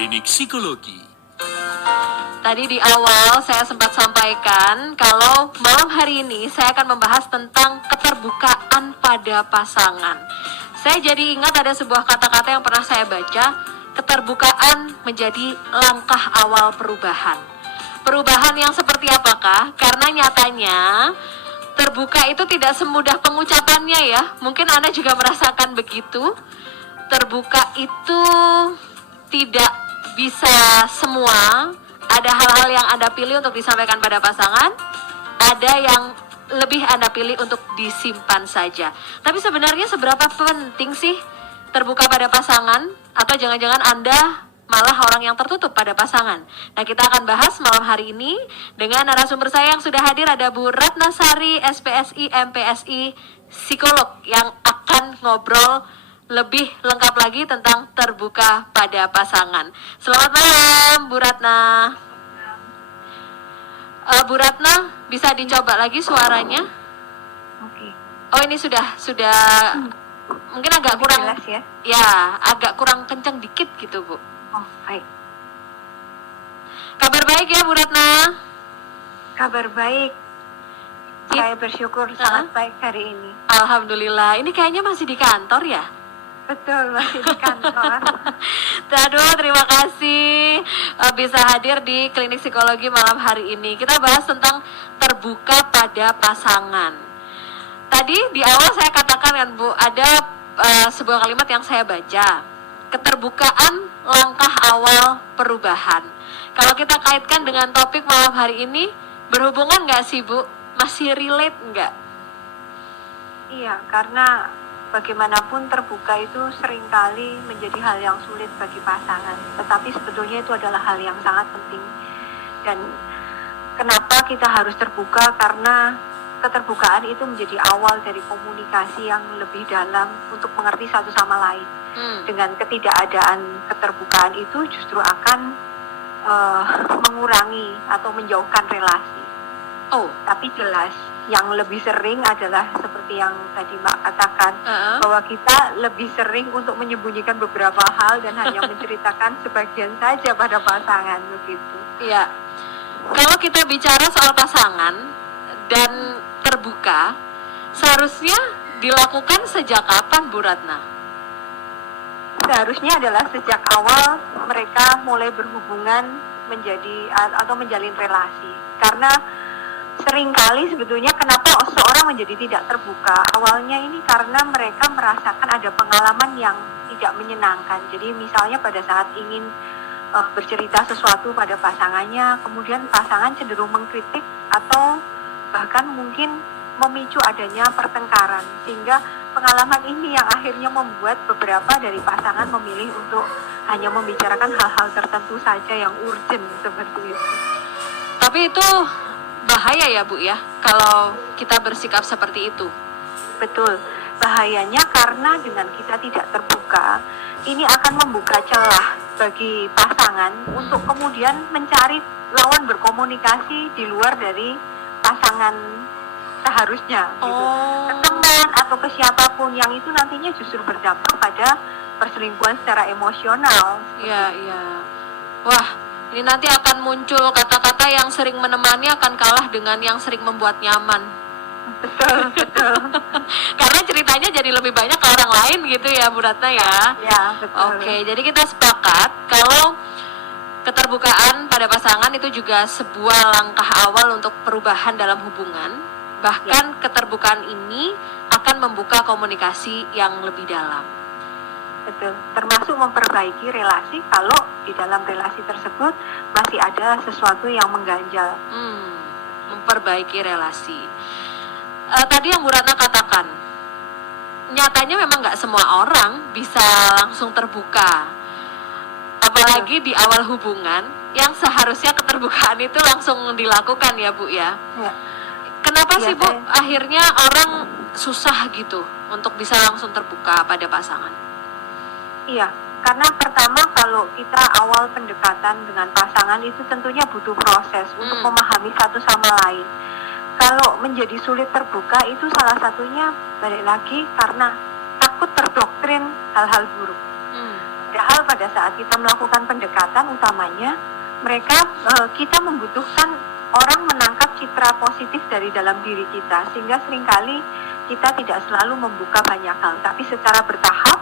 Klinik Psikologi. Tadi di awal saya sempat sampaikan kalau malam hari ini saya akan membahas tentang keterbukaan pada pasangan. Saya jadi ingat ada sebuah kata-kata yang pernah saya baca, keterbukaan menjadi langkah awal perubahan. Perubahan yang seperti apakah? Karena nyatanya terbuka itu tidak semudah pengucapannya ya. Mungkin Anda juga merasakan begitu. Terbuka itu tidak bisa semua. Ada hal-hal yang Anda pilih untuk disampaikan pada pasangan, ada yang lebih Anda pilih untuk disimpan saja. Tapi sebenarnya seberapa penting sih terbuka pada pasangan? Atau jangan-jangan Anda malah orang yang tertutup pada pasangan? Nah, kita akan bahas malam hari ini dengan narasumber saya yang sudah hadir, ada Bu Ratna Sari, SPSI, MPSI, psikolog, yang akan ngobrol lebih lengkap lagi tentang terbuka pada pasangan. Selamat malam, Bu Ratna. Bu Ratna, bisa dicoba lagi suaranya? Oke. Oh, ini sudah mungkin agak kurang Jelas ya? Ya, agak kurang kencang dikit gitu, Bu. Oh, baik. Kabar baik ya, Bu Ratna? Kabar baik. Saya bersyukur sangat baik hari ini. Alhamdulillah. Ini kayaknya masih di kantor ya? Betul, masih di kantor. Aduh, terima kasih bisa hadir di Klinik Psikologi malam hari ini. Kita bahas tentang terbuka pada pasangan. Tadi di awal saya katakan kan, Bu, ada sebuah kalimat yang saya baca. Keterbukaan langkah awal perubahan. Kalau kita kaitkan dengan topik malam hari ini, berhubungan nggak sih, Bu? Masih relate nggak? Iya, karena bagaimanapun terbuka itu seringkali menjadi hal yang sulit bagi pasangan. Tetapi sebetulnya itu adalah hal yang sangat penting. Dan kenapa kita harus terbuka? Karena keterbukaan itu menjadi awal dari komunikasi yang lebih dalam untuk mengerti satu sama lain. Dengan ketidakadaan keterbukaan itu justru akan mengurangi atau menjauhkan relasi. Oh, tapi jelas yang lebih sering adalah seperti yang tadi Mbak katakan, bahwa kita lebih sering untuk menyembunyikan beberapa hal dan hanya menceritakan sebagian saja pada pasangan, begitu. iya. Kalau kita bicara soal pasangan dan terbuka, seharusnya dilakukan sejak kapan, Bu Ratna? Seharusnya adalah sejak awal mereka mulai berhubungan atau menjalin relasi. Karena seringkali sebetulnya kenapa seorang menjadi tidak terbuka, awalnya ini karena mereka merasakan ada pengalaman yang tidak menyenangkan. Jadi misalnya pada saat ingin bercerita sesuatu pada pasangannya, kemudian pasangan cenderung mengkritik atau bahkan mungkin memicu adanya pertengkaran, sehingga pengalaman ini yang akhirnya membuat beberapa dari pasangan memilih untuk hanya membicarakan hal-hal tertentu saja yang urgent seperti itu. Tapi itu bahaya ya, Bu ya, kalau kita bersikap seperti itu. Betul, bahayanya karena dengan kita tidak terbuka, ini akan membuka celah bagi pasangan untuk kemudian mencari lawan berkomunikasi di luar dari pasangan seharusnya, gitu. Ke teman atau ke siapapun, yang itu nantinya justru berdampak pada perselingkuhan secara emosional. Iya, iya. Wah, ini nanti akan muncul kata-kata yang sering menemani akan kalah dengan yang sering membuat nyaman. Betul, betul. Karena ceritanya jadi lebih banyak ke orang lain gitu ya, Bu Ratna ya. Ya, betul. Oke, jadi kita sepakat kalau keterbukaan pada pasangan itu juga sebuah langkah awal untuk perubahan dalam hubungan. Bahkan keterbukaan ini akan membuka komunikasi yang lebih dalam. Betul, termasuk memperbaiki relasi kalau di dalam relasi tersebut masih ada sesuatu yang mengganjal. Memperbaiki relasi. Tadi yang Bu Ratna katakan, nyatanya memang nggak semua orang bisa langsung terbuka. Apalagi di awal hubungan, yang seharusnya keterbukaan itu langsung dilakukan ya, Bu ya. Ya. Kenapa sih, Bu, saya akhirnya orang susah gitu untuk bisa langsung terbuka pada pasangan? Iya, karena pertama kalau kita awal pendekatan dengan pasangan itu tentunya butuh proses untuk memahami satu sama lain. Kalau menjadi sulit terbuka itu salah satunya balik lagi karena takut terdoktrin hal-hal buruk. Padahal pada saat kita melakukan pendekatan utamanya kita membutuhkan orang menangkap citra positif dari dalam diri kita, sehingga seringkali kita tidak selalu membuka banyak hal, tapi secara bertahap.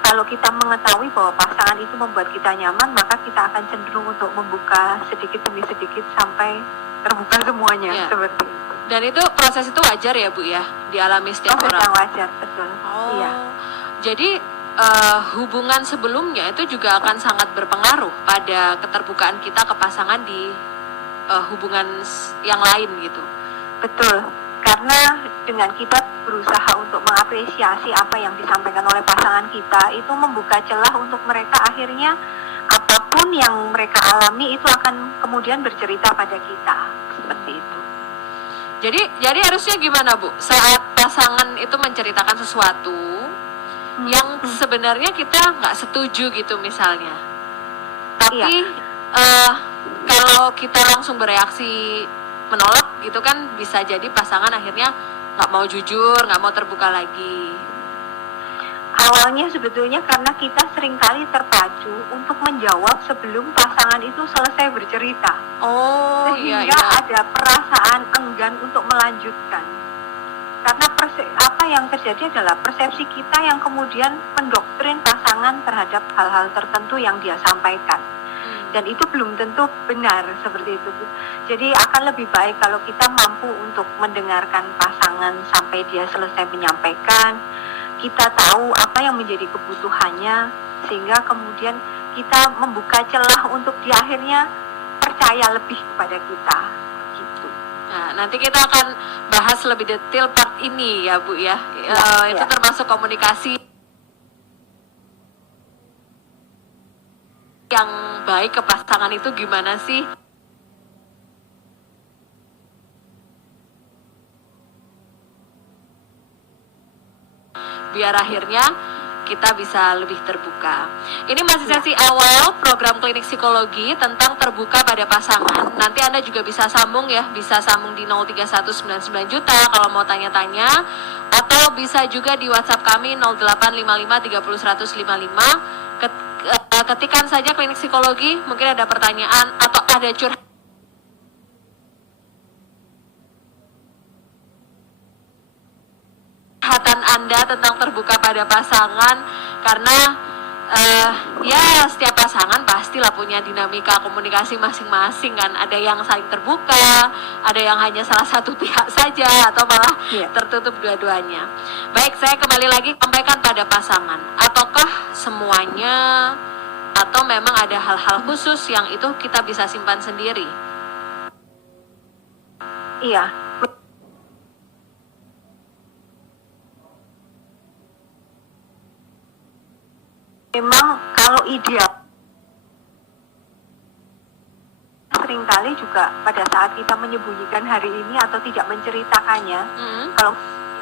Kalau kita mengetahui bahwa pasangan itu membuat kita nyaman, maka kita akan cenderung untuk membuka sedikit demi sedikit sampai terbuka semuanya, Ya. seperti itu. Dan itu proses itu wajar ya Bu ya, dialami setiap Proses orang. yang wajar, betul. Iya. Jadi hubungan sebelumnya itu juga akan sangat berpengaruh pada keterbukaan kita ke pasangan di hubungan yang lain gitu. Betul, karena dengan kita berusaha untuk mengapresiasi apa yang disampaikan oleh pasangan kita, itu membuka celah untuk mereka akhirnya apapun yang mereka alami itu akan kemudian bercerita pada kita, seperti itu. Jadi harusnya gimana Bu? Saat pasangan itu menceritakan sesuatu yang sebenarnya kita nggak setuju gitu misalnya, tapi kalau kita langsung bereaksi menolak gitu kan, bisa jadi pasangan akhirnya nggak mau jujur, nggak mau terbuka lagi. Awalnya sebetulnya karena kita seringkali terpacu untuk menjawab sebelum pasangan itu selesai bercerita. Oh Sehingga iya. ada perasaan enggan untuk melanjutkan. Karena apa yang terjadi adalah persepsi kita yang kemudian mendoktrin pasangan terhadap hal-hal tertentu yang dia sampaikan. Dan itu belum tentu benar seperti itu. Jadi akan lebih baik kalau kita mampu untuk mendengarkan pasangan sampai dia selesai menyampaikan. Kita tahu apa yang menjadi kebutuhannya, sehingga kemudian kita membuka celah untuk di akhirnya percaya lebih kepada kita. Gitu. Nah, nanti kita akan bahas lebih detail part ini ya Bu ya. Itu termasuk komunikasi yang baik ke pasangan itu gimana sih? Biar akhirnya kita bisa lebih terbuka. Ini masih sesi awal program klinik psikologi tentang terbuka pada pasangan. Nanti Anda juga bisa sambung ya, bisa sambung di 03199 juta kalau mau tanya-tanya, atau bisa juga di WhatsApp kami 0855 30 100 55. Ketikan saja klinik psikologi, mungkin ada pertanyaan atau ada curhat Anda tentang terbuka pada pasangan, karena ya setiap pasangan pastilah punya dinamika komunikasi masing-masing kan. Ada yang saling terbuka, ada yang hanya salah satu pihak saja, atau malah tertutup dua-duanya. Baik, saya kembali lagi sampaikan pada pasangan. Ataukah semuanya, atau memang ada hal-hal khusus yang itu kita bisa simpan sendiri? Iya. Memang kalau ideal, seringkali juga pada saat kita menyembunyikan hari ini atau tidak menceritakannya, kalau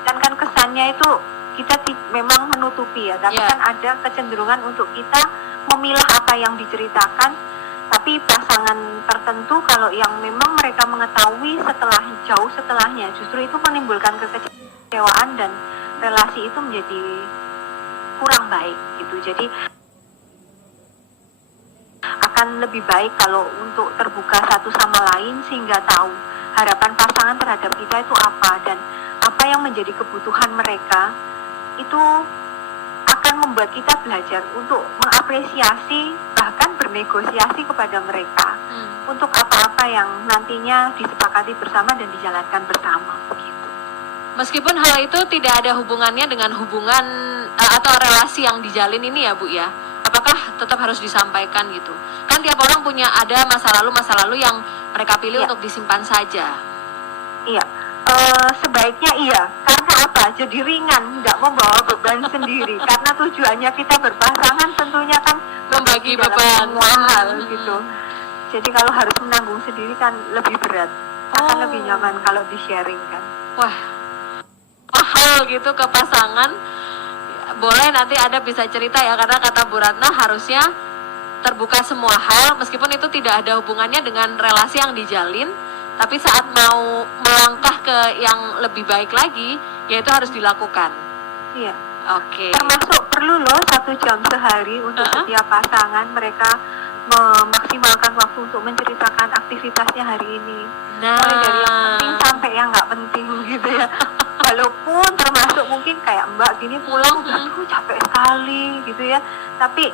kan kesannya itu kita memang menutupi ya, tapi kan ada kecenderungan untuk kita memilah apa yang diceritakan. Tapi pasangan tertentu kalau yang memang mereka mengetahui jauh setelahnya, justru itu menimbulkan kekecewaan dan relasi itu menjadi kurang baik gitu. Jadi akan lebih baik kalau untuk terbuka satu sama lain, sehingga tahu harapan pasangan terhadap kita itu apa, dan apa yang menjadi kebutuhan mereka itu akan membuat kita belajar untuk mengapresiasi, bahkan bernegosiasi kepada mereka untuk apa-apa yang nantinya disepakati bersama dan dijalankan bersama begitu. Meskipun hal itu tidak ada hubungannya dengan hubungan atau relasi yang dijalin ini ya Bu ya, apakah tetap harus disampaikan gitu? Kan tiap orang punya ada masa lalu yang mereka pilih untuk disimpan saja. Iya, sebaiknya iya. Karena apa? Jadi ringan, nggak membawa beban sendiri. Karena tujuannya kita berpasangan tentunya kan membagi beban semua hal gitu. Jadi kalau harus menanggung sendiri kan lebih berat. Akan lebih nyaman kalau di-sharing kan. Wah, mahal gitu ke pasangan. Boleh nanti Anda bisa cerita ya, karena kata Bu Ratna harusnya terbuka semua hal, meskipun itu tidak ada hubungannya dengan relasi yang dijalin, tapi saat mau melangkah ke yang lebih baik lagi, ya itu harus dilakukan. Iya. Oke. Termasuk perlu loh 1 jam sehari untuk setiap pasangan mereka memaksimalkan waktu untuk menceritakan aktivitasnya hari ini. Mulai dari yang penting sampai yang nggak penting gitu ya. Walaupun termasuk mungkin kayak Mbak gini pulang udah aduh capek sekali gitu ya. Tapi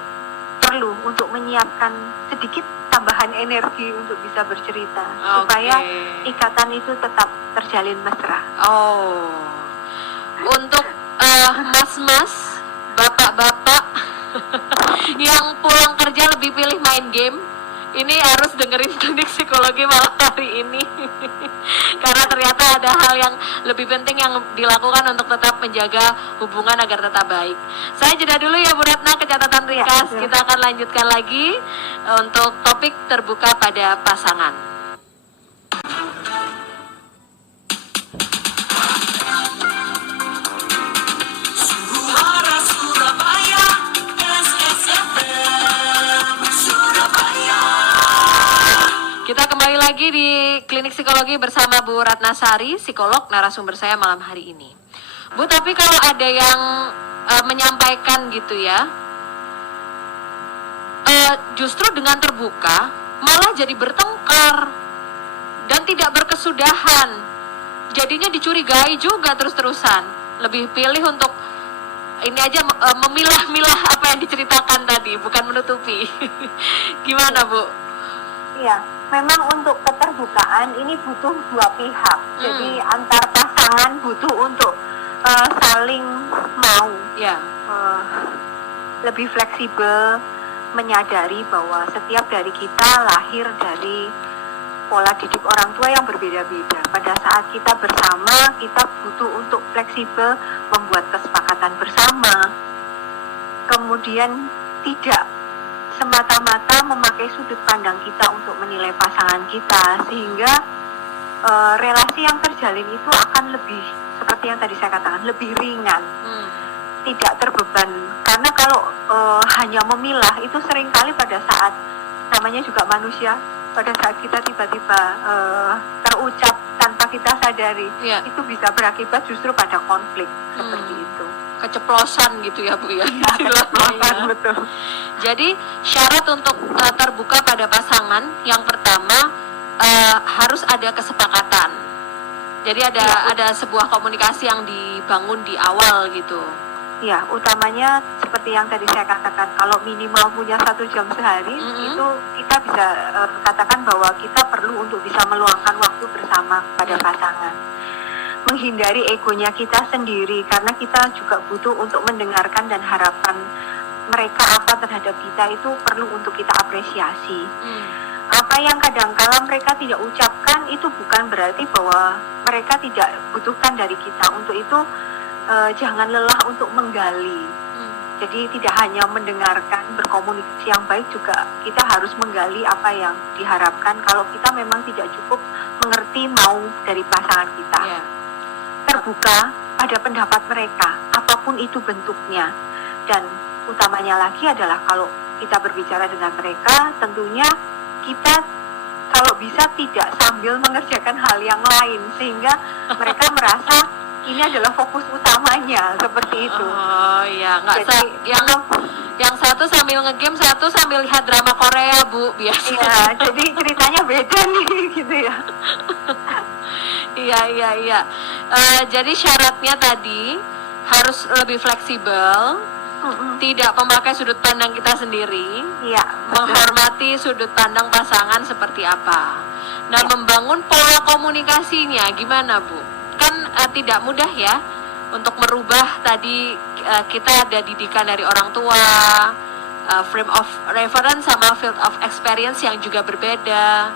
perlu untuk menyiapkan sedikit tambahan energi untuk bisa bercerita supaya ikatan itu tetap terjalin mesra. Untuk mas-mas, bapak-bapak yang pulang kerja lebih pilih main game, ini harus dengerin Klinik Psikologi malam hari ini. Karena ternyata ada hal yang lebih penting yang dilakukan untuk tetap menjaga hubungan agar tetap baik. Saya jeda dulu ya Bu Retna, ke catatan ringkas. Kita akan lanjutkan lagi untuk topik terbuka pada pasangan. Kita kembali lagi di Klinik Psikologi bersama Bu Ratnasari, psikolog, narasumber saya malam hari ini. Bu, tapi kalau ada yang menyampaikan gitu ya, justru dengan terbuka malah jadi bertengkar dan tidak berkesudahan, jadinya dicurigai juga terus-terusan. Lebih pilih untuk ini aja, memilah-milah apa yang diceritakan tadi, bukan menutupi. Gimana Bu? Iya, memang untuk keterbukaan ini butuh dua pihak. Jadi antar pasangan butuh untuk saling mau, lebih fleksibel, menyadari bahwa setiap dari kita lahir dari pola didik orang tua yang berbeda-beda. Pada saat kita bersama, kita butuh untuk fleksibel, membuat kesepakatan bersama, kemudian tidak semata-mata memakai sudut pandang kita untuk menilai pasangan kita, sehingga relasi yang terjalin itu akan lebih, seperti yang tadi saya katakan, lebih ringan, tidak terbeban. Karena kalau hanya memilah itu seringkali pada saat, namanya juga manusia, pada saat kita tiba-tiba terucap tanpa kita sadari, itu bisa berakibat justru pada konflik seperti itu. Keceplosan gitu ya Bu ya. Keceplosan, betul. Jadi syarat untuk terbuka pada pasangan yang pertama harus ada kesepakatan. Jadi ada sebuah komunikasi yang dibangun di awal gitu. Ya, utamanya seperti yang tadi saya katakan, kalau minimal punya 1 jam sehari, itu kita bisa katakan bahwa kita perlu untuk bisa meluangkan waktu bersama pada pasangan. Menghindari egonya kita sendiri, karena kita juga butuh untuk mendengarkan dan harapan mereka apa terhadap kita itu perlu untuk kita apresiasi. Apa yang kadangkala mereka tidak ucapkan itu bukan berarti bahwa mereka tidak butuhkan dari kita. Untuk itu jangan lelah untuk menggali. Jadi tidak hanya mendengarkan, berkomunikasi yang baik, juga kita harus menggali apa yang diharapkan kalau kita memang tidak cukup mengerti mau dari pasangan kita. Terbuka pada pendapat mereka, apapun itu bentuknya. Dan utamanya lagi adalah kalau kita berbicara dengan mereka, tentunya kita kalau bisa tidak sambil mengerjakan hal yang lain, sehingga mereka merasa ini adalah fokus utamanya, seperti itu. Oh iya, yang satu sambil ngegame, satu sambil lihat drama Korea Bu, biasa. Iya, jadi ceritanya beda nih gitu ya. Iya. Jadi syaratnya tadi harus lebih fleksibel, tidak memakai sudut pandang kita sendiri, menghormati sudut pandang pasangan seperti apa. Nah, membangun pola komunikasinya gimana Bu? Kan tidak mudah ya untuk merubah tadi, kita ada didikan dari orang tua, frame of reference sama field of experience yang juga berbeda.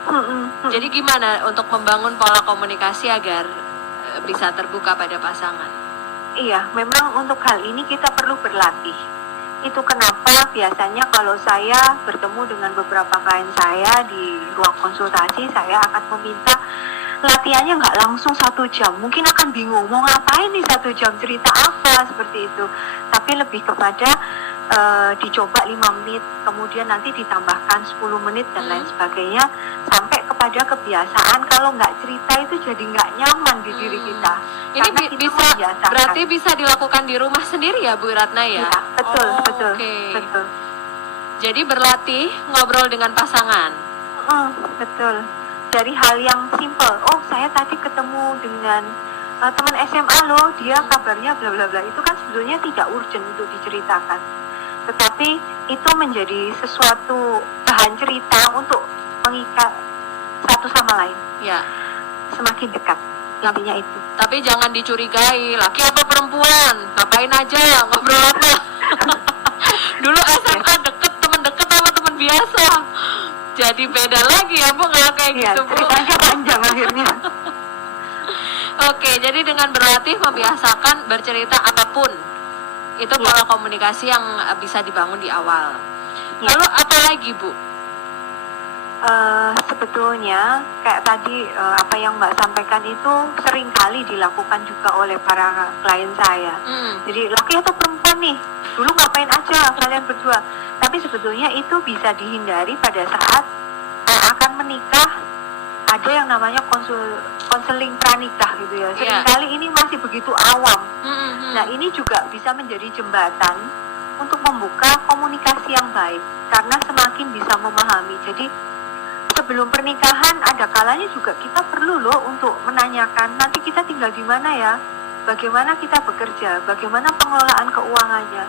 Jadi gimana untuk membangun pola komunikasi agar bisa terbuka pada pasangan? Iya, memang untuk hal ini kita perlu berlatih. Itu kenapa biasanya kalau saya bertemu dengan beberapa klien saya di ruang konsultasi, saya akan meminta latihannya nggak langsung 1 jam. Mungkin akan bingung mau ngapain nih 1 jam, cerita apa, seperti itu. Tapi lebih kepada dicoba 5 menit, kemudian nanti ditambahkan 10 menit dan lain sebagainya, sampai kepada kebiasaan kalau nggak cerita itu jadi nggak nyaman di diri kita. Ini Karena kita bisa, membiasakan. berarti bisa dilakukan di rumah sendiri ya Bu Ratna ya? Iya, betul, Oh, betul, oke. betul. Jadi berlatih ngobrol dengan pasangan. Betul. Dari hal yang simple, oh saya tadi ketemu dengan teman SMA loh, dia kabarnya bla bla bla, itu kan sebetulnya tidak urgent untuk diceritakan, tetapi itu menjadi sesuatu bahan cerita untuk mengikat satu sama lain, Ya. semakin dekat, intinya itu. Tapi jangan dicurigai, laki apa perempuan, ngapain aja, ngobrol apa. Dulu SMA deket, teman deket sama teman biasa. Jadi beda lagi ya Bu kalau kayak Iya, gitu Bu. ceritanya panjang akhirnya. Oke, jadi dengan berlatih membiasakan bercerita apapun. Itu pola komunikasi yang bisa dibangun di awal. Ya. Lalu apa lagi Bu? Sebetulnya kayak tadi apa yang Mbak sampaikan itu seringkali dilakukan juga oleh para klien saya. Jadi laki atau perempuan nih, dulu ngapain aja kalian berdua. Tapi sebetulnya itu bisa dihindari pada saat akan menikah. Ada yang namanya konseling pranikah gitu ya. Seringkali ini masih begitu awam. Nah ini juga bisa menjadi jembatan untuk membuka komunikasi yang baik, karena semakin bisa memahami. Jadi sebelum pernikahan ada kalanya juga kita perlu loh untuk menanyakan nanti kita tinggal di mana ya, bagaimana kita bekerja, bagaimana pengelolaan keuangannya.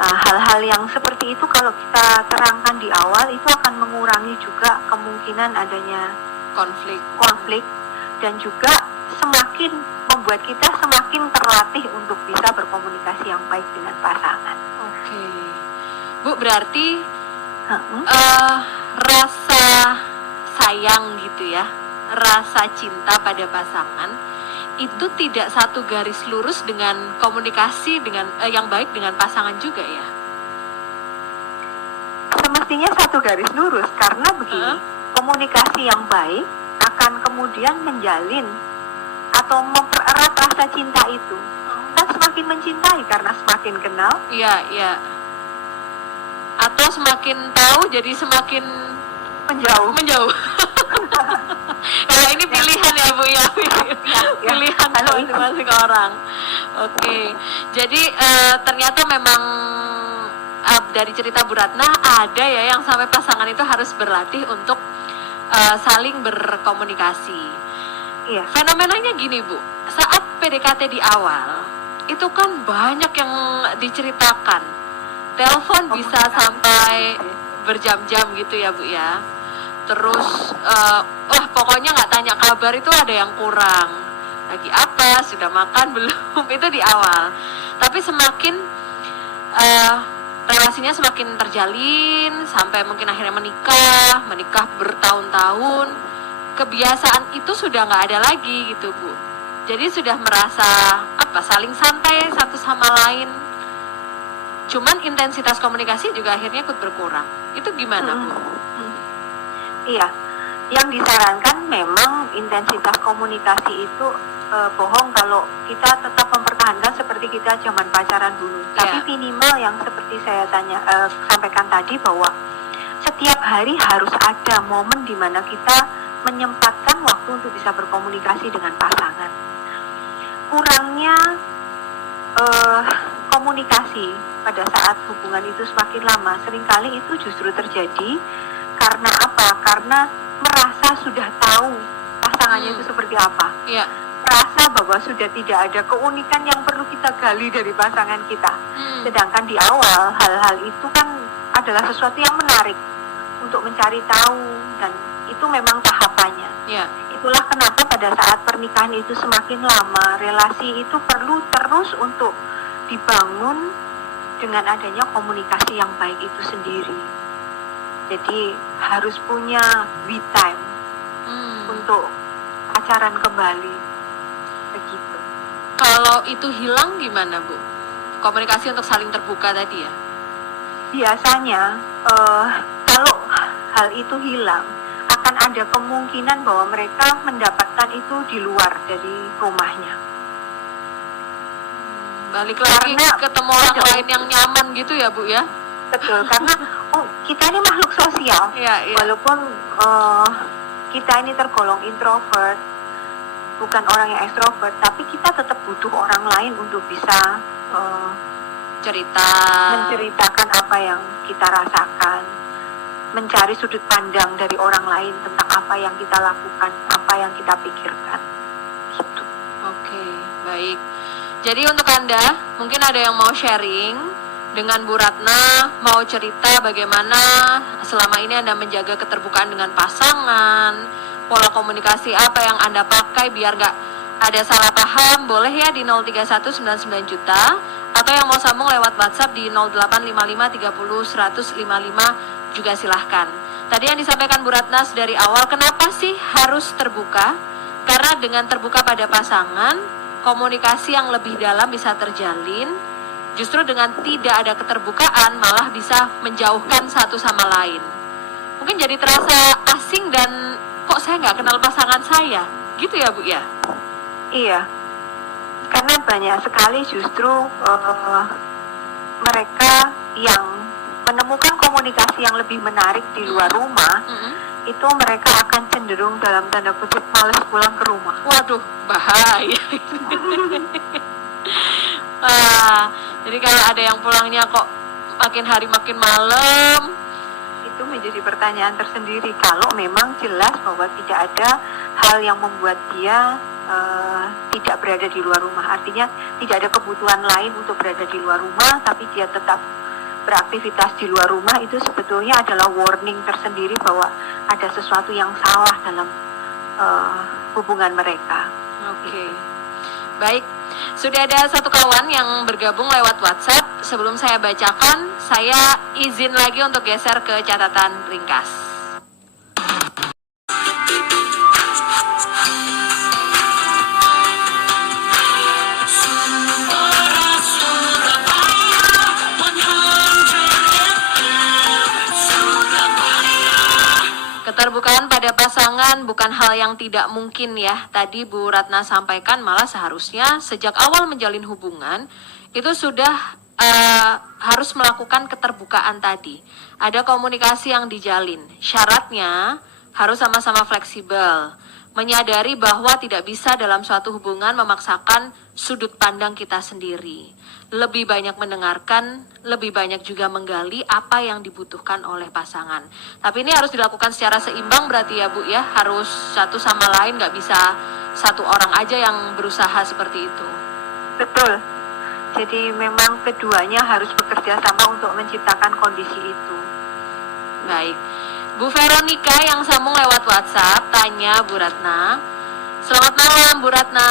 Nah, hal-hal yang seperti itu kalau kita terangkan di awal itu akan mengurangi juga kemungkinan adanya konflik dan juga semakin membuat kita semakin terlatih untuk bisa berkomunikasi yang baik dengan pasangan. Oke. Bu, berarti rasa sayang gitu ya, rasa cinta pada pasangan itu tidak satu garis lurus dengan komunikasi dengan yang baik dengan pasangan juga ya? Semestinya satu garis lurus, karena begini, komunikasi yang baik akan kemudian menjalin atau mempererat rasa cinta itu. Kan semakin mencintai karena semakin kenal. Iya, iya. Atau semakin tahu jadi semakin menjauh. Kalau ini pilihan ya Bu ya, pilihan masing-masing orang. Oke, jadi ternyata memang dari cerita Bu Ratna ada ya yang sampai pasangan itu harus berlatih untuk saling berkomunikasi. Iya. Fenomenanya gini Bu, saat PDKT di awal itu kan banyak yang diceritakan, telepon bisa sampai berjam-jam gitu ya Bu ya. Terus pokoknya nggak tanya kabar itu ada yang kurang. Lagi apa, sudah makan belum, itu di awal. Tapi semakin relasinya semakin terjalin sampai mungkin akhirnya menikah bertahun-tahun, kebiasaan itu sudah nggak ada lagi gitu Bu. Jadi sudah merasa saling santai satu sama lain. Cuman intensitas komunikasi juga akhirnya ikut berkurang. Itu gimana Bu? Iya, yang disarankan memang intensitas komunikasi itu bohong kalau kita tetap mempertahankan seperti kita zaman pacaran dulu. Tapi minimal yang seperti saya sampaikan tadi, bahwa setiap hari harus ada momen di mana kita menyempatkan waktu untuk bisa berkomunikasi dengan pasangan. Kurangnya komunikasi pada saat hubungan itu semakin lama, seringkali itu justru terjadi karena apa? Karena merasa sudah tahu pasangannya itu seperti apa. Iya. Merasa bahwa sudah tidak ada keunikan yang perlu kita gali dari pasangan kita. Sedangkan di awal hal-hal itu kan adalah sesuatu yang menarik untuk mencari tahu, dan itu memang tahapannya. Iya. Itulah kenapa pada saat pernikahan itu semakin lama, relasi itu perlu terus untuk dibangun dengan adanya komunikasi yang baik itu sendiri. Jadi harus punya we time untuk pacaran kembali, begitu. Kalau itu hilang gimana Bu? Komunikasi untuk saling terbuka tadi ya? Biasanya kalau hal itu hilang, akan ada kemungkinan bahwa mereka mendapatkan itu di luar dari rumahnya. Balik lagi ketemu orang lain lain yang nyaman gitu ya Bu ya? Betul, karena kita ini makhluk sosial. Iya, iya. Walaupun kita ini tergolong introvert, bukan orang yang ekstrovert, tapi kita tetap butuh orang lain untuk bisa menceritakan apa yang kita rasakan, mencari sudut pandang dari orang lain tentang apa yang kita lakukan, apa yang kita pikirkan. Gitu. Oke, baik. Jadi untuk Anda, mungkin ada yang mau sharing dengan Bu Ratna, mau cerita bagaimana selama ini Anda menjaga keterbukaan dengan pasangan, pola komunikasi apa yang Anda pakai biar nggak ada salah paham, boleh ya di 03199 juta, atau yang mau sambung lewat WhatsApp di 0855301055 juga silahkan. Tadi yang disampaikan Bu Ratna dari awal, kenapa sih harus terbuka? Karena dengan terbuka pada pasangan, komunikasi yang lebih dalam bisa terjalin. Justru dengan tidak ada keterbukaan malah bisa menjauhkan satu sama lain. Mungkin jadi terasa asing dan kok saya nggak kenal pasangan saya, gitu ya Bu ya? Iya, karena banyak sekali justru mereka yang menemukan komunikasi yang lebih menarik di luar rumah, itu mereka akan cenderung dalam tanda kutip malas pulang ke rumah. Waduh, bahaya. Jadi kalau ada yang pulangnya kok makin hari makin malam, itu menjadi pertanyaan tersendiri. Kalau memang jelas bahwa tidak ada hal yang membuat dia tidak berada di luar rumah, artinya tidak ada kebutuhan lain untuk berada di luar rumah, tapi dia tetap beraktivitas di luar rumah, itu sebetulnya adalah warning tersendiri bahwa ada sesuatu yang salah dalam hubungan mereka. Oke. Baik, sudah ada satu kawan yang bergabung lewat WhatsApp. Sebelum saya bacakan, saya izin lagi untuk geser ke catatan ringkas. Keterbukaan pada pasangan bukan hal yang tidak mungkin ya. Tadi Bu Ratna sampaikan malah seharusnya sejak awal menjalin hubungan itu sudah harus melakukan keterbukaan tadi. Ada komunikasi yang dijalin. Syaratnya harus sama-sama fleksibel. Menyadari bahwa tidak bisa dalam suatu hubungan memaksakan sudut pandang kita sendiri. Lebih banyak mendengarkan, lebih banyak juga menggali apa yang dibutuhkan oleh pasangan. Tapi ini harus dilakukan secara seimbang berarti ya Bu ya, harus satu sama lain, nggak bisa satu orang aja yang berusaha seperti itu. Betul, jadi memang keduanya harus bekerja sama untuk menciptakan kondisi itu. Baik, Bu Veronica yang sambung lewat WhatsApp tanya Bu Ratna, selamat malam Bu Ratna.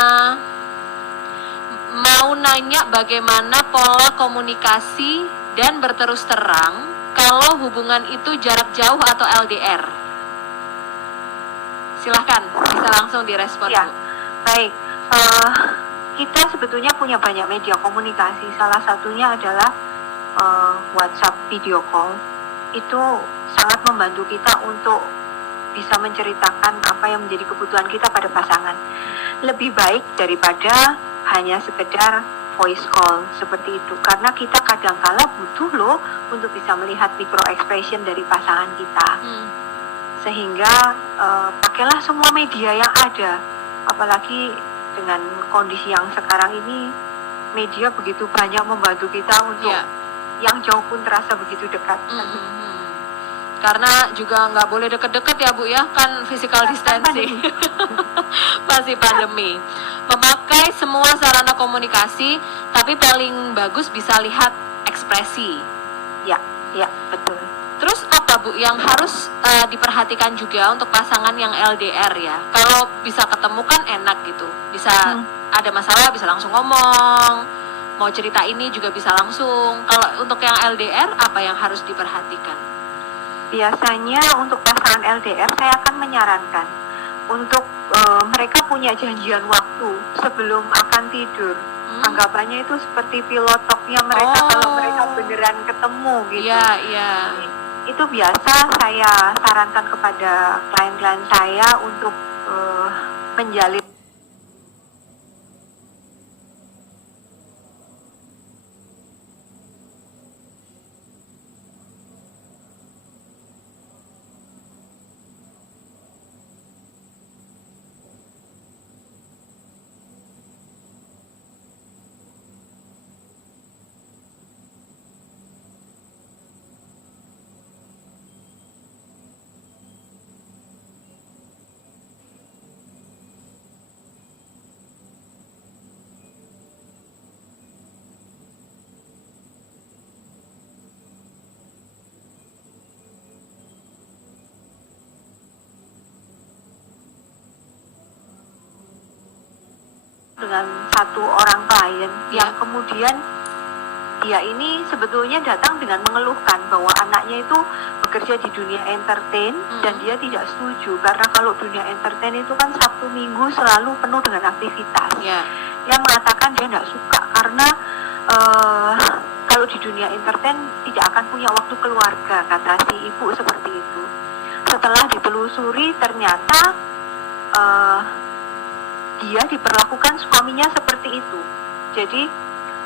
Mau nanya bagaimana pola komunikasi dan berterus terang kalau hubungan itu jarak jauh atau LDR. Silahkan, bisa langsung direspon. Ya, baik. Kita sebetulnya punya banyak media komunikasi. Salah satunya adalah WhatsApp video call. Itu sangat membantu kita untuk bisa menceritakan apa yang menjadi kebutuhan kita pada pasangan. Lebih baik daripada hanya sekedar voice call seperti itu, karena kita kadangkala butuh loh untuk bisa melihat micro expression dari pasangan kita. Sehingga pakailah semua media yang ada, apalagi dengan kondisi yang sekarang ini, media begitu banyak membantu kita untuk yang jauh pun terasa begitu dekat. Karena juga nggak boleh deket-deket ya Bu ya, kan physical distancing. Masih pandemi. Memakai semua sarana komunikasi, tapi paling bagus bisa lihat ekspresi. Ya, betul. Terus apa Bu yang harus diperhatikan juga untuk pasangan yang LDR ya? Kalau bisa ketemu kan enak gitu, bisa ada masalah bisa langsung ngomong, mau cerita ini juga bisa langsung. Kalau untuk yang LDR apa yang harus diperhatikan? Biasanya untuk pasangan LDR saya akan menyarankan untuk mereka punya janjian waktu sebelum akan tidur. Anggapannya itu seperti pilot talknya mereka kalau mereka beneran ketemu gitu. Iya. Itu biasa saya sarankan kepada klien-klien saya untuk menjalin dengan satu orang klien Ya. yang kemudian dia ini sebetulnya datang dengan mengeluhkan bahwa anaknya itu bekerja di dunia entertain dan dia tidak setuju karena kalau dunia entertain itu kan Sabtu Minggu selalu penuh dengan aktivitas. Ya. Dia mengatakan dia tidak suka karena kalau di dunia entertain tidak akan punya waktu keluarga, kata si ibu seperti itu. Setelah ditelusuri ternyata dia diperlakukan suaminya seperti itu. Jadi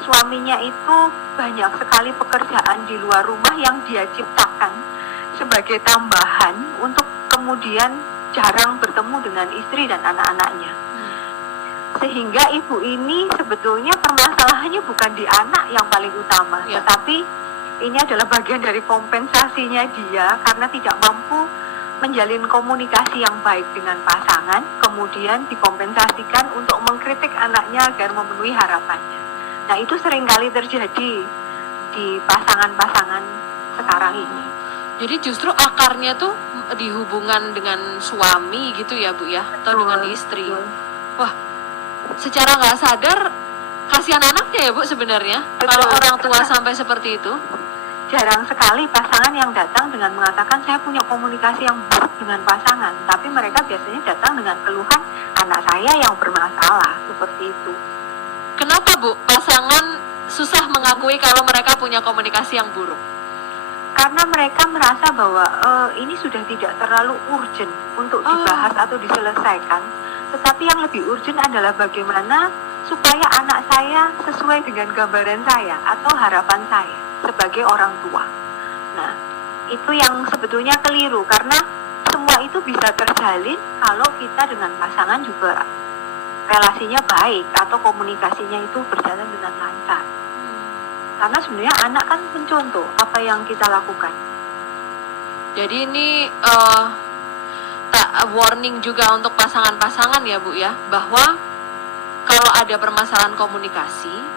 suaminya itu banyak sekali pekerjaan di luar rumah yang dia ciptakan sebagai tambahan untuk kemudian jarang bertemu dengan istri dan anak-anaknya. Sehingga ibu ini sebetulnya permasalahannya bukan di anak yang paling utama, tetapi ini adalah bagian dari kompensasinya dia karena tidak mampu menjalin komunikasi yang baik dengan pasangan, kemudian dikompensasikan untuk mengkritik anaknya agar memenuhi harapannya. Nah, itu seringkali terjadi di pasangan-pasangan sekarang ini. Jadi justru akarnya tuh di hubungan dengan suami gitu ya Bu ya, atau dengan istri. Wah, secara nggak sadar kasihan anaknya ya Bu sebenarnya. Kalau orang tua sampai seperti itu. Jarang sekali pasangan yang datang dengan mengatakan saya punya komunikasi yang buruk dengan pasangan, tapi mereka biasanya datang dengan keluhan anak saya yang bermasalah, seperti itu. Kenapa Bu pasangan susah mengakui kalau mereka punya komunikasi yang buruk? Karena mereka merasa bahwa ini sudah tidak terlalu urgent untuk dibahas atau diselesaikan, tetapi yang lebih urgent adalah bagaimana supaya anak saya sesuai dengan gambaran saya atau harapan saya sebagai orang tua. Nah, itu yang sebetulnya keliru karena semua itu bisa terjalin kalau kita dengan pasangan juga relasinya baik atau komunikasinya itu berjalan dengan lancar. Karena sebenarnya anak kan mencontoh apa yang kita lakukan. Jadi ini warning juga untuk pasangan-pasangan ya Bu ya, bahwa kalau ada permasalahan komunikasi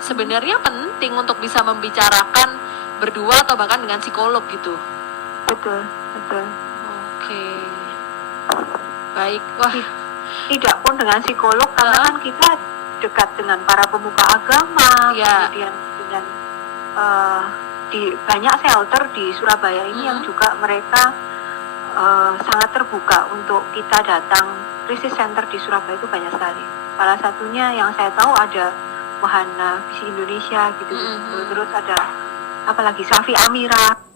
sebenarnya penting untuk bisa membicarakan berdua atau bahkan dengan psikolog gitu. Betul. Oke. Baik. Wah, tidak pun dengan psikolog karena kan kita dekat dengan para pemuka agama, kemudian dengan di banyak shelter di Surabaya ini yang juga mereka sangat terbuka untuk kita datang. Krisis center di Surabaya itu banyak sekali. Salah satunya yang saya tahu ada Wahana Visi Indonesia gitu. Terus ada apalagi Safi Amira.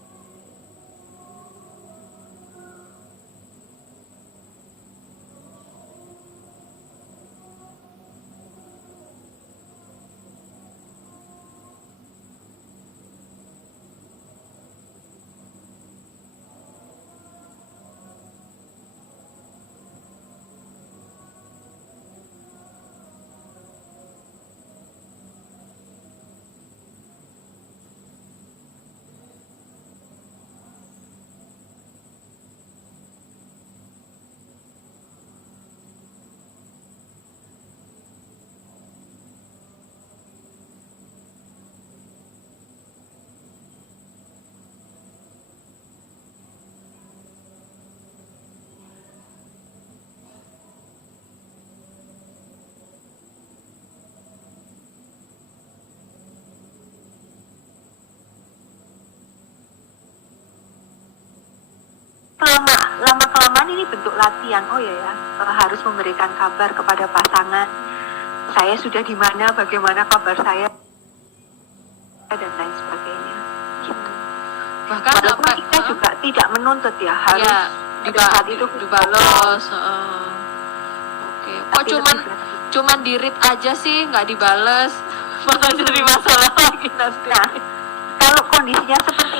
Lama kelamaan ini bentuk latihan. Oh ya, harus memberikan kabar kepada pasangan. Saya sudah di mana, bagaimana kabar saya dan lain sebagainya. Gitu. bahkan walaupun sampai kita juga tidak menuntut ya harus saat itu dibalas. Oke. Kok tapi cuman di-read aja sih nggak dibales, malah jadi masalah lagi nanti. Nah, kalau kondisinya seperti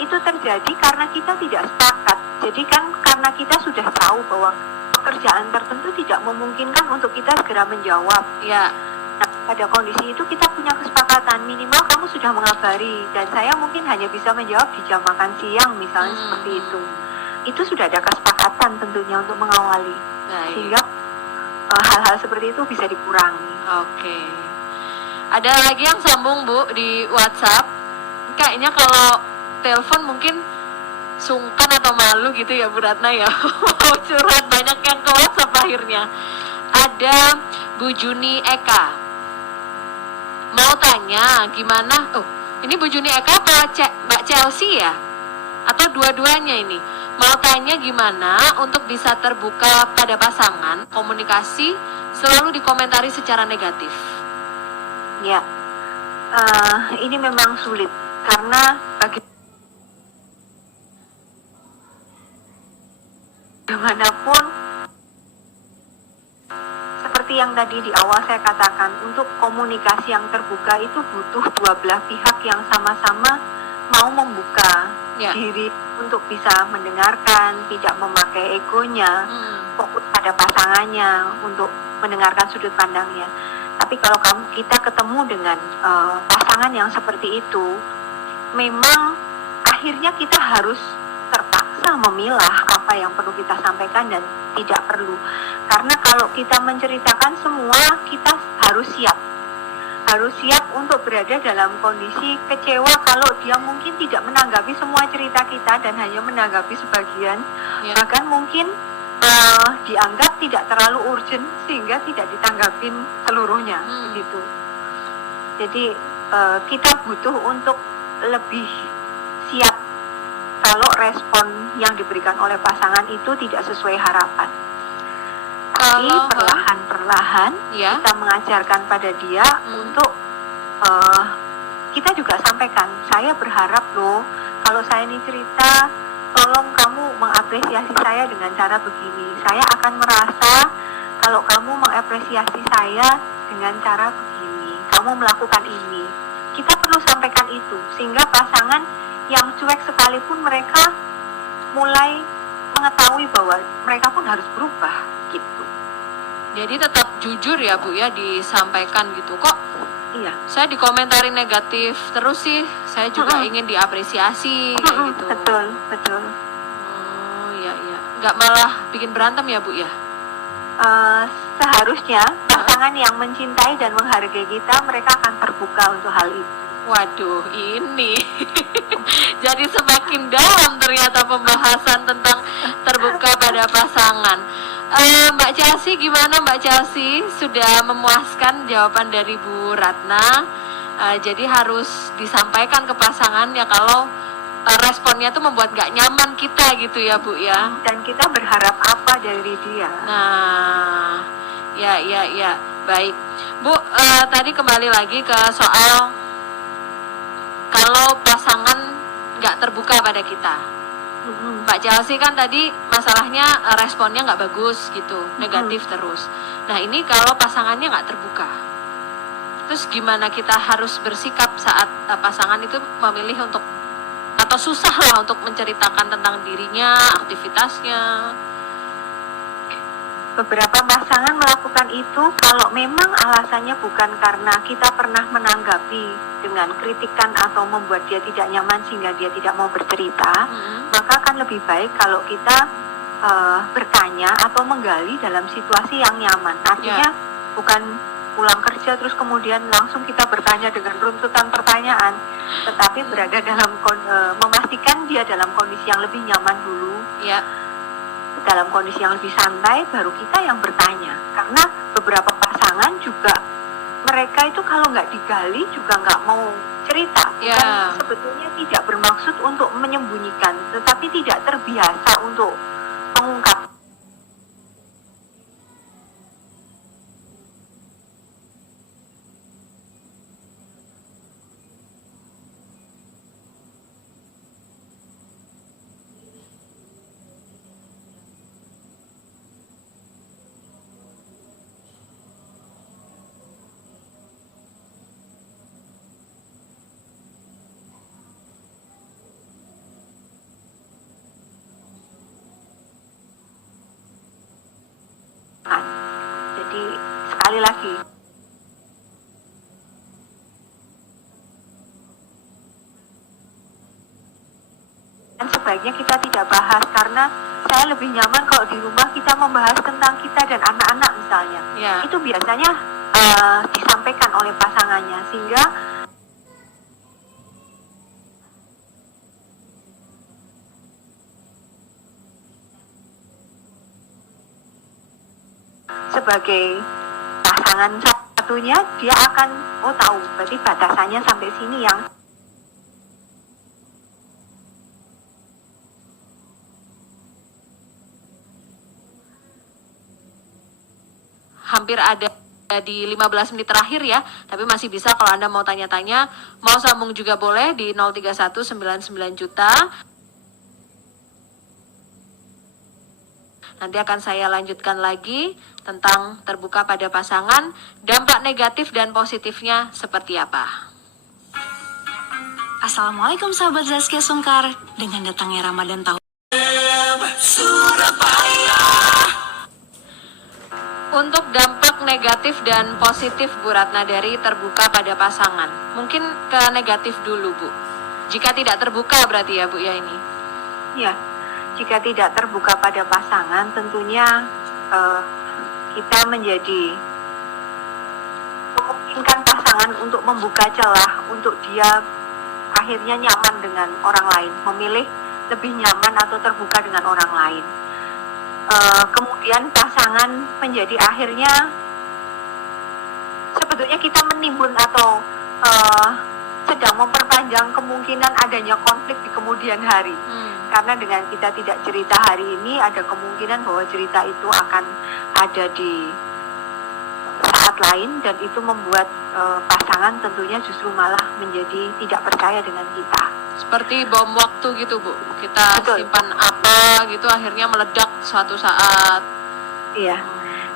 itu terjadi karena kita tidak sepakat. Jadi kan karena kita sudah tahu bahwa pekerjaan tertentu tidak memungkinkan untuk kita segera menjawab. Ya. Nah, pada kondisi itu kita punya kesepakatan minimal kamu sudah mengabari dan saya mungkin hanya bisa menjawab di jam makan siang misalnya seperti itu. Itu sudah ada kesepakatan tentunya untuk mengawali. Sehingga hal-hal seperti itu bisa dikurangi. Oke. Ada lagi yang sambung Bu di WhatsApp. Kayaknya kalau telepon mungkin sungkan atau malu gitu ya Bu Ratna ya. Curhat banyak yang ke WhatsApp akhirnya. Ada Bu Juni Eka. Mau tanya gimana? Oh, ini Bu Juni Eka apa Mbak Chelsea ya? Atau dua-duanya ini? Mau tanya gimana untuk bisa terbuka pada pasangan, komunikasi selalu dikomentari secara negatif. Ya, ini memang sulit karena bagaimanapun seperti yang tadi di awal saya katakan, untuk komunikasi yang terbuka itu butuh dua belah pihak yang sama-sama mau membuka diri untuk bisa mendengarkan, tidak memakai egonya, fokus pada pasangannya untuk mendengarkan sudut pandangnya. Tapi kalau kita ketemu dengan pasangan yang seperti itu, memang akhirnya kita harus terpaksa memilah apa yang perlu kita sampaikan dan tidak perlu. Karena kalau kita menceritakan semua, kita harus siap untuk berada dalam kondisi kecewa kalau dia mungkin tidak menanggapi semua cerita kita dan hanya menanggapi sebagian, bahkan mungkin dianggap tidak terlalu urgent sehingga tidak ditanggapin seluruhnya, begitu. Jadi kita butuh untuk lebih siap kalau respon yang diberikan oleh pasangan itu tidak sesuai harapan. Tapi perlahan-perlahan kita mengajarkan pada dia untuk kita juga sampaikan, saya berharap loh kalau saya ini cerita, tolong kamu mengapresiasi saya dengan cara begini. Saya akan merasa kalau kamu mengapresiasi saya dengan cara begini, kamu melakukan ini. Kita perlu sampaikan itu sehingga pasangan yang cuek sekalipun mereka mulai mengetahui bahwa mereka pun harus berubah gitu. Jadi tetap jujur ya Bu ya, disampaikan gitu. Kok iya, saya dikomentarin negatif terus sih, saya juga ingin diapresiasi kayak gitu. Betul. Oh iya, nggak malah bikin berantem ya Bu ya? Seharusnya pasangan yang mencintai dan menghargai kita, mereka akan terbuka untuk hal itu. Waduh, ini jadi semakin dalam ternyata pembahasan tentang terbuka pada pasangan. Mbak Chelsea, gimana Mbak Chelsea? Sudah memuaskan jawaban dari Bu Ratna. Jadi harus disampaikan ke pasangannya kalau responnya tuh membuat gak nyaman kita gitu ya Bu ya. Dan kita berharap apa dari dia. Nah, ya, baik Bu, tadi kembali lagi ke soal kalau pasangan gak terbuka pada kita. Mbak Chelsea kan tadi masalahnya responnya nggak bagus gitu, negatif terus. Nah ini kalau pasangannya nggak terbuka, terus gimana kita harus bersikap saat pasangan itu memilih untuk atau susah lah untuk menceritakan tentang dirinya, aktivitasnya? Beberapa pasangan melakukan itu kalau memang alasannya bukan karena kita pernah menanggapi dengan kritikan atau membuat dia tidak nyaman sehingga dia tidak mau bercerita, maka akan lebih baik kalau kita bertanya atau menggali dalam situasi yang nyaman. Artinya bukan pulang kerja terus kemudian langsung kita bertanya dengan runtutan pertanyaan, tetapi berada dalam memastikan dia dalam kondisi yang lebih nyaman dulu. Dalam kondisi yang lebih santai baru kita yang bertanya, karena beberapa pasangan juga mereka itu kalau nggak digali juga nggak mau cerita, bukan sebetulnya tidak bermaksud untuk menyembunyikan, tetapi tidak terbiasa untuk mengungkap. Jadi sekali lagi, dan sebaiknya kita tidak bahas karena saya lebih nyaman kalau di rumah kita membahas tentang kita dan anak-anak misalnya. Itu biasanya disampaikan oleh pasangannya sehingga sebagai pasangan pasangan satunya, dia akan tahu berarti batasannya sampai sini yang hampir ada di 15 menit terakhir ya, tapi masih bisa kalau Anda mau tanya-tanya, mau sambung juga boleh di 03199 juta. Nanti akan saya lanjutkan lagi tentang terbuka pada pasangan, dampak negatif dan positifnya seperti apa. Assalamualaikum sahabat Zaskia Sungkar. Dengan datangnya Ramadan tahun Untuk dampak negatif dan positif Bu Ratna dari terbuka pada pasangan, mungkin ke negatif dulu Bu. Jika tidak terbuka berarti ya Bu ya ini. ya, jika tidak terbuka pada pasangan, tentunya kita menjadi memungkinkan pasangan untuk membuka celah untuk dia akhirnya nyaman dengan orang lain, memilih lebih nyaman atau terbuka dengan orang lain. Kemudian pasangan menjadi akhirnya sebetulnya kita menimbun atau sedang memperpanjang kemungkinan adanya konflik di kemudian hari. Karena dengan kita tidak cerita hari ini, ada kemungkinan bahwa cerita itu akan ada di saat lain, dan itu membuat pasangan tentunya justru malah menjadi tidak percaya dengan kita. Seperti bom waktu gitu Bu, kita Betul. simpan apa gitu akhirnya meledak suatu saat. Iya.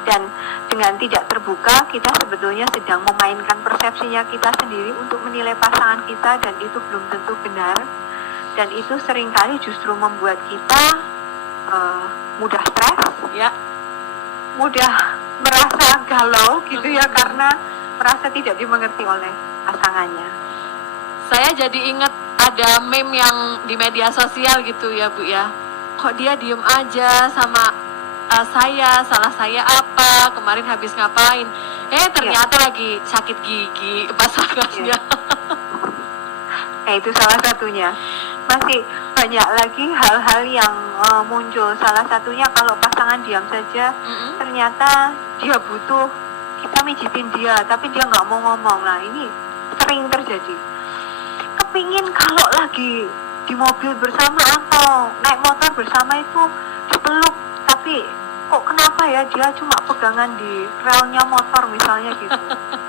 Dan dengan tidak terbuka, kita sebetulnya sedang memainkan persepsinya kita sendiri untuk menilai pasangan kita, dan itu belum tentu benar. Dan itu seringkali justru membuat kita mudah stres, Ya, mudah merasa galau gitu ya, karena merasa tidak dimengerti oleh pasangannya. saya jadi ingat ada meme yang di media sosial gitu ya Bu ya. Kok dia diem aja sama saya, salah saya apa, kemarin habis ngapain. Ternyata lagi sakit gigi pasangannya. Nah, itu salah satunya. Masih banyak lagi hal-hal yang muncul. Salah satunya kalau pasangan diam saja, ternyata dia butuh kita mijitin dia, tapi dia nggak mau ngomong. Nah, ini sering terjadi. Kepingin kalau lagi di mobil bersama atau naik motor bersama itu dipeluk, tapi kok kenapa ya dia cuma pegangan di relnya motor misalnya gitu.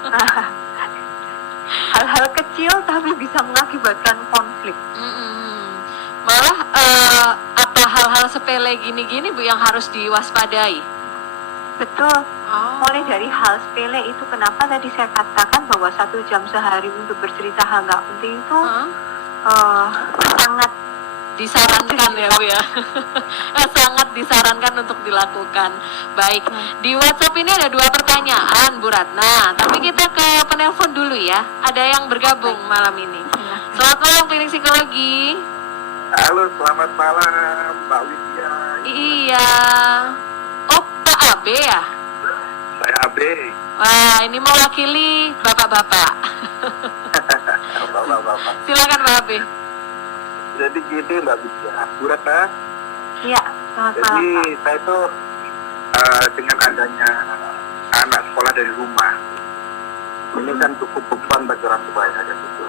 Nah, hal-hal kecil tapi bisa mengakibatkan konflik. Malah apa hal-hal sepele gini-gini Bu yang harus diwaspadai? Betul. Oh. Mulai dari hal sepele itu, kenapa tadi saya katakan bahwa 1 jam sehari untuk bercerita hal nggak penting itu sangat Disarankan ya Bu ya. Sangat disarankan untuk dilakukan. Baik, di WhatsApp ini ada 2 pertanyaan Bu Ratna, tapi kita ke penelpon dulu ya. Ada yang bergabung malam ini. Selamat malam Klinik Psikologi. Halo, selamat malam Mbak Widya. Iya. Oh, Pak Abe ya? Saya Abe. Wah, ini mewakili bapak-bapak. Bapak-bapak. Silakan Pak Abe. Jadi gini Mbak Widya, Bu Ratna. Iya, selamat Jadi malam, Pak. saya itu dengan adanya anak sekolah dari rumah, ini kan cukup beban bagi orang tua ya gitu.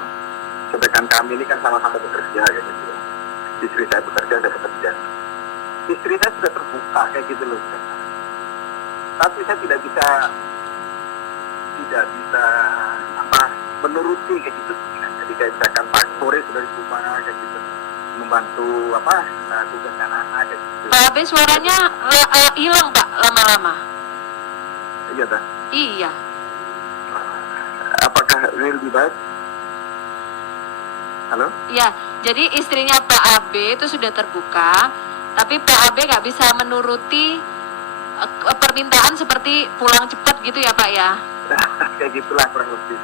Sedangkan kami ini kan sama-sama bekerja ya gitu. Istri saya bekerja, saya bekerja. Istri saya sudah terbuka kayak gitu loh. Tapi saya tidak bisa menuruti kayak gitu. Jadi kayak misalkan pagi sore sudah di rumah kayak gitu, membantu tugas anak-anak kayak gitu. Pak Abe suaranya hilang Pak lama-lama. Iya dah. Iya. Apakah ini lebih baik? Halo? Ya, jadi istrinya Pak Abe itu sudah terbuka, tapi Pak Abe nggak bisa menuruti permintaan seperti pulang cepat gitu ya Pak ya? Kayak gitulah kurang lebih.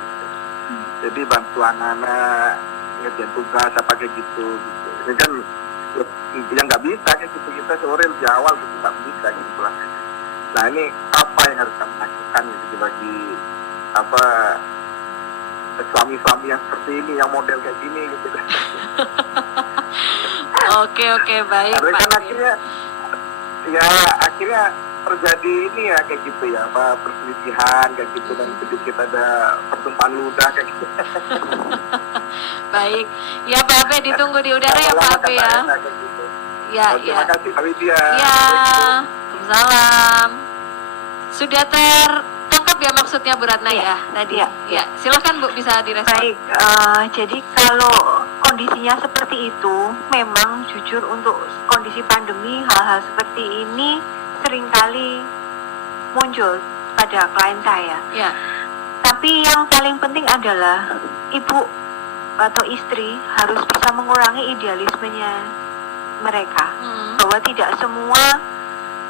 Jadi bantu anak-anak ngerjain tugas apa kayak gitu. Ini kan yang nggak bisa kayak gitu, kita sore lebih awal gitu nggak bisa gitu lah. Nah ini apa yang harus kami lakukan gitu bagi suami-suami yang seperti ini, yang model kayak gini gitu. Oke, baik Karena Pak kan Abe. akhirnya terjadi ini ya kayak gitu ya, apa perselisihan kayak gitu dan sedikit ada pertumpahan ludah kayak gitu. Baik, ya Pak Abe ditunggu di udara ya Pak Abe ya. Kayak gitu. Ya, Oh, terima kasih Pak Widya. Ya, Waalaikumsalam. Sudah tertangkap ya maksudnya Bu Ratna ya tadi? Iya. Ya, silakan Bu bisa direspon. Baik, jadi kalau kondisinya seperti itu, memang jujur untuk kondisi pandemi hal-hal seperti ini seringkali muncul pada klien saya. Ya, Tapi yang paling penting adalah ibu atau istri harus bisa mengurangi idealismenya mereka. Bahwa tidak semua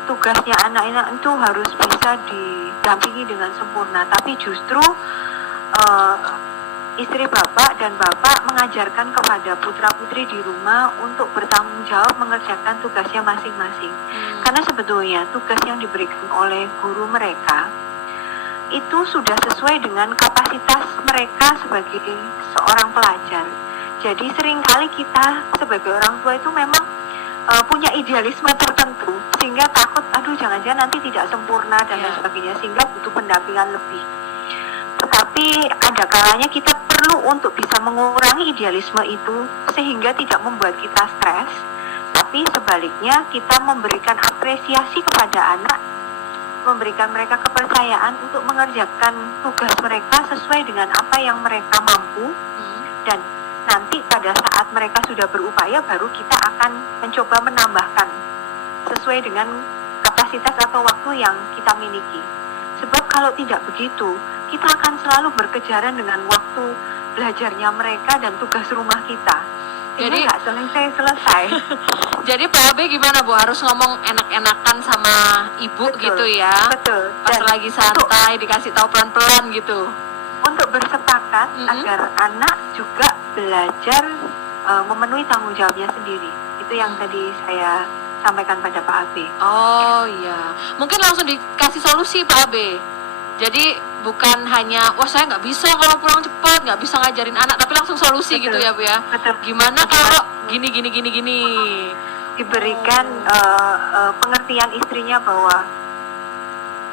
tugasnya anak-anak itu harus bisa didampingi dengan sempurna, tapi justru istri bapak dan bapak mengajarkan kepada putra-putri di rumah untuk bertanggung jawab mengerjakan tugasnya masing-masing. Karena sebetulnya tugas yang diberikan oleh guru mereka itu sudah sesuai dengan kapasitas mereka sebagai seorang pelajar. Jadi seringkali kita sebagai orang tua itu memang punya idealisme tertentu sehingga takut, aduh jangan-jangan nanti tidak sempurna dan lain sebagainya, sehingga butuh pendampingan lebih. Tetapi ada kalanya kita perlu untuk bisa mengurangi idealisme itu sehingga tidak membuat kita stres, tapi sebaliknya kita memberikan apresiasi kepada anak, memberikan mereka kepercayaan untuk mengerjakan tugas mereka sesuai dengan apa yang mereka mampu, dan nanti pada saat mereka sudah berupaya baru kita akan mencoba menambahkan sesuai dengan kapasitas atau waktu yang kita miliki. Sebab kalau tidak begitu, kita akan selalu berkejaran dengan waktu belajarnya mereka dan tugas rumah kita. Jadi nggak selesai. Jadi Pak Abe gimana Bu? Harus ngomong enak-enakan sama ibu gitu ya? Betul. Pas Dan lagi santai dikasih tahu pelan-pelan gitu. untuk bersepakat agar anak juga belajar memenuhi tanggung jawabnya sendiri. Itu yang tadi saya sampaikan pada Pak Abe. Oh iya, mungkin langsung dikasih solusi Pak Abe. Jadi bukan hanya, wah saya nggak bisa kalau pulang cepat, nggak bisa ngajarin anak, tapi langsung solusi. Betul. Gitu ya Bu ya. Betul. Gimana kalau gini. Diberikan pengertian istrinya bahwa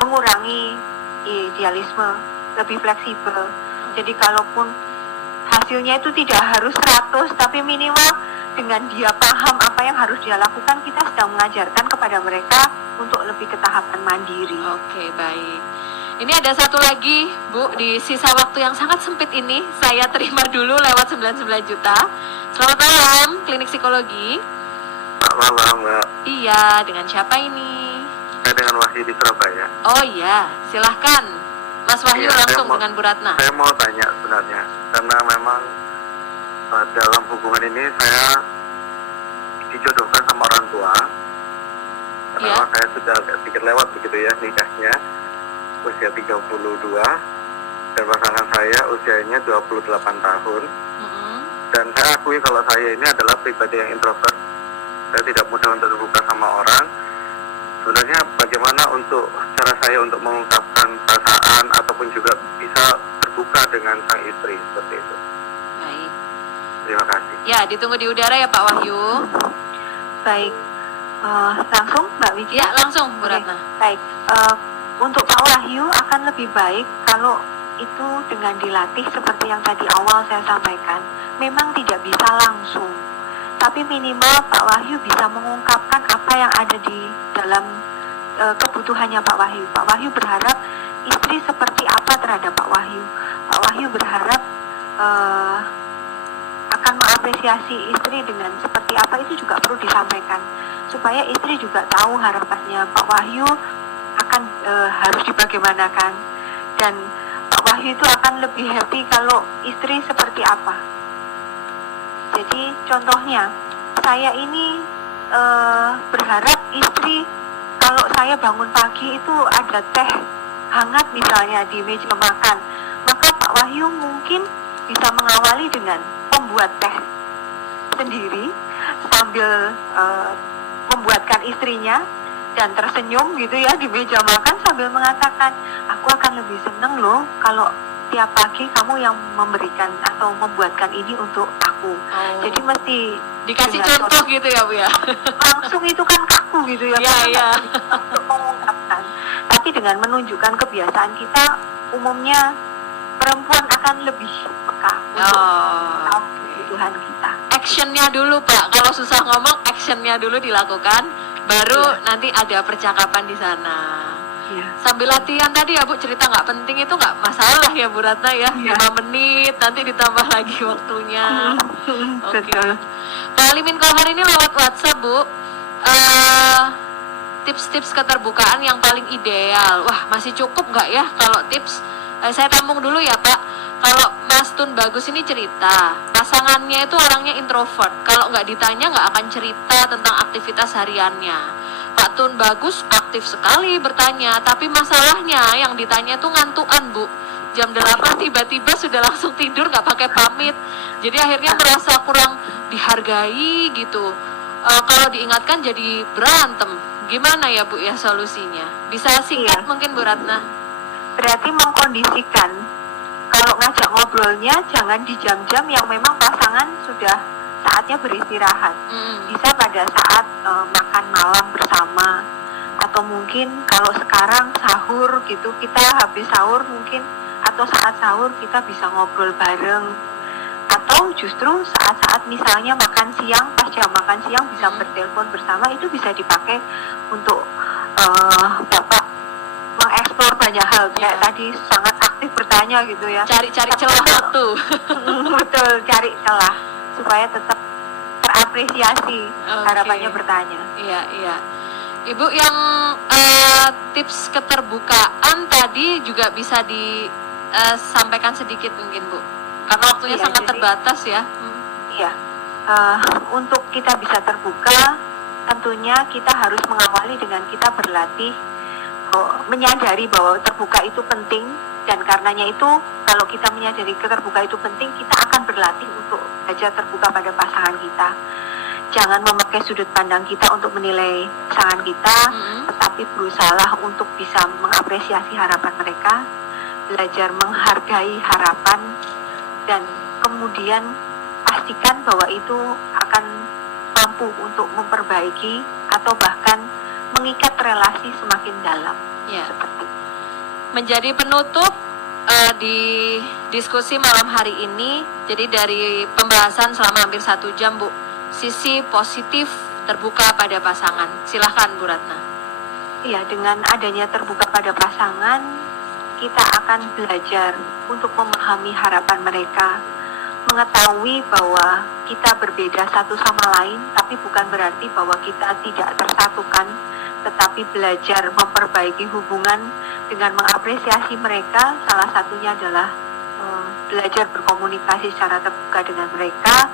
mengurangi idealisme, lebih fleksibel. Jadi kalaupun hasilnya itu tidak harus 100, tapi minimal dengan dia paham apa yang harus dia lakukan, kita sedang mengajarkan kepada mereka untuk lebih ke tahapan mandiri. Oke, baik. Ini ada satu lagi, Bu, di sisa waktu yang sangat sempit ini, saya terima dulu lewat 99 juta. Selamat malam, Klinik Psikologi. Selamat malam, Mbak. Iya, dengan siapa ini? Saya dengan Wahyu di Surabaya. Oh iya, silahkan. Mas Wahyu langsung dengan Bu Ratna. Saya mau tanya sebenarnya, karena memang dalam hubungan ini saya dijodohkan sama orang tua. Karena saya sudah agak sedikit lewat begitu ya nikahnya, usia 32, dan pasangan saya usianya 28 tahun. Dan saya akui kalau saya ini adalah pribadi yang introvert. Saya tidak mudah untuk terbuka sama orang. Sebenarnya bagaimana untuk cara saya untuk mengungkapkan perasaan ataupun juga bisa terbuka dengan sang istri seperti itu. Baik. Terima kasih. Ya, ditunggu di udara ya Pak Wahyu. Baik, langsung Mbak Widya. Ya, langsung Bu Ratna. Baik, untuk Pak Wahyu akan lebih baik kalau itu dengan dilatih seperti yang tadi awal saya sampaikan. Memang tidak bisa langsung, tapi minimal Pak Wahyu bisa mengungkapkan apa yang ada di dalam kebutuhannya Pak Wahyu. Pak Wahyu berharap istri seperti apa terhadap Pak Wahyu. Pak Wahyu berharap akan mengapresiasi istri dengan seperti apa, itu juga perlu disampaikan supaya istri juga tahu harapannya Pak Wahyu akan harus dibagaimanakan, dan Pak Wahyu itu akan lebih happy kalau istri seperti apa. Jadi contohnya saya ini berharap istri kalau saya bangun pagi itu ada teh hangat misalnya di meja makan, maka Pak Wahyu mungkin bisa mengawali dengan membuat teh sendiri sambil membuatkan istrinya dan tersenyum gitu ya di meja makan sambil mengatakan, aku akan lebih seneng loh kalau tiap pagi kamu yang memberikan atau membuatkan ini untuk aku. Jadi mesti dikasih contoh gitu ya Bu ya. Langsung itu kan kaku gitu ya. Iya. Untuk mengungkapkan. Tapi dengan menunjukkan kebiasaan kita, umumnya perempuan akan lebih peka untuk tahu kebutuhan kita. Actionnya dulu Pak, kalau susah ngomong actionnya dulu dilakukan, baru nanti ada percakapan di sana. Iya. Sambil latihan tadi ya Bu, cerita nggak penting itu nggak masalah ya Bu Ratna ya, Iya. 5 menit nanti ditambah lagi waktunya. Oke. Betul. Pak Alimin Kohar ini lewat WhatsApp Bu, tips-tips keterbukaan yang paling ideal. Wah, masih cukup nggak ya kalau tips? Saya tampung dulu ya Pak. Kalau Mas Tun Bagus ini cerita, pasangannya itu orangnya introvert. Kalau nggak ditanya nggak akan cerita tentang aktivitas hariannya. Pak Tun Bagus aktif sekali bertanya, tapi masalahnya yang ditanya itu ngantuan Bu. Jam 8 tiba-tiba sudah langsung tidur nggak pakai pamit. Jadi akhirnya merasa kurang dihargai gitu. Kalau diingatkan jadi berantem. Gimana ya Bu ya solusinya? Bisa singkat Iya. mungkin Bu Ratna? Berarti mengkondisikan kalau ngajak ngobrolnya jangan di jam-jam yang memang pasangan sudah saatnya beristirahat. Bisa pada saat makan malam bersama, atau mungkin kalau sekarang sahur gitu, kita habis sahur mungkin, atau saat sahur kita bisa ngobrol bareng, atau justru saat-saat misalnya makan siang, pas jam makan siang bisa bertelepon bersama. Itu bisa dipakai untuk Bapak mengeksplor banyak hal, kayak tadi sangat aktif bertanya gitu ya. Cari-cari celah waktu. Betul, cari celah supaya tetap terapresiasi harapannya bertanya. Iya, iya. Ibu yang tips keterbukaan tadi juga bisa disampaikan sedikit mungkin Bu, karena waktunya Iya, sangat jadi- terbatas ya. Iya, untuk kita bisa terbuka, tentunya kita harus mengawali dengan kita berlatih, menyadari bahwa terbuka itu penting, dan karenanya itu kalau kita menyadari keterbuka itu penting, kita akan berlatih untuk belajar terbuka pada pasangan kita. Jangan memakai sudut pandang kita untuk menilai pasangan kita, tetapi berusahalah untuk bisa mengapresiasi harapan mereka, belajar menghargai harapan, dan kemudian pastikan bahwa itu akan mampu untuk memperbaiki atau bahkan mengikat relasi semakin dalam. Ya. Seperti Menjadi penutup di diskusi malam hari ini, jadi dari pembahasan selama hampir 1 jam Bu, sisi positif terbuka pada pasangan. Silahkan Bu Ratna. Iya, dengan adanya terbuka pada pasangan, kita akan belajar untuk memahami harapan mereka, mengetahui bahwa kita berbeda satu sama lain, tapi bukan berarti bahwa kita tidak tersatukan, tetapi belajar memperbaiki hubungan dengan mengapresiasi mereka. Salah satunya adalah belajar berkomunikasi secara terbuka dengan mereka,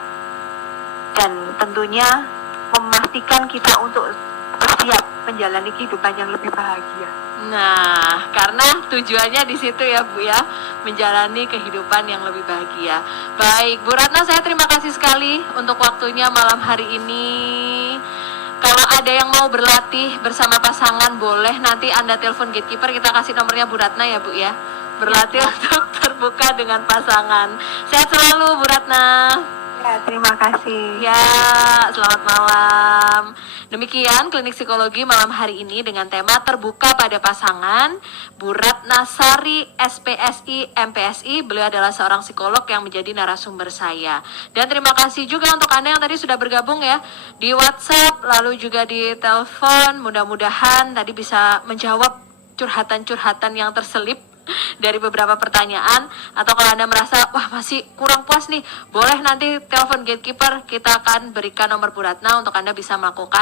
dan tentunya memastikan kita untuk bersiap menjalani kehidupan yang lebih bahagia. Nah, karena tujuannya di situ ya Bu ya, menjalani kehidupan yang lebih bahagia. Baik, Bu Ratna, saya terima kasih sekali untuk waktunya malam hari ini. Kalau ada yang mau berlatih bersama pasangan, boleh nanti Anda telepon Gatekeeper, kita kasih nomornya Bu Ratna ya Bu ya. Berlatih untuk terbuka dengan pasangan. Sehat selalu Bu Ratna. Ya, terima kasih. Ya, selamat malam. Demikian Klinik Psikologi malam hari ini dengan tema terbuka pada pasangan. Bu Ratna Sari, SPSI, MPSI. Beliau adalah seorang psikolog yang menjadi narasumber saya. Dan terima kasih juga untuk Anda yang tadi sudah bergabung ya di WhatsApp, lalu juga di telepon. Mudah-mudahan tadi bisa menjawab curhatan-curhatan yang terselip dari beberapa pertanyaan. Atau kalau Anda merasa wah masih kurang puas nih, boleh nanti telepon Gatekeeper, kita akan berikan nomor Bu Ratna untuk Anda bisa melakukan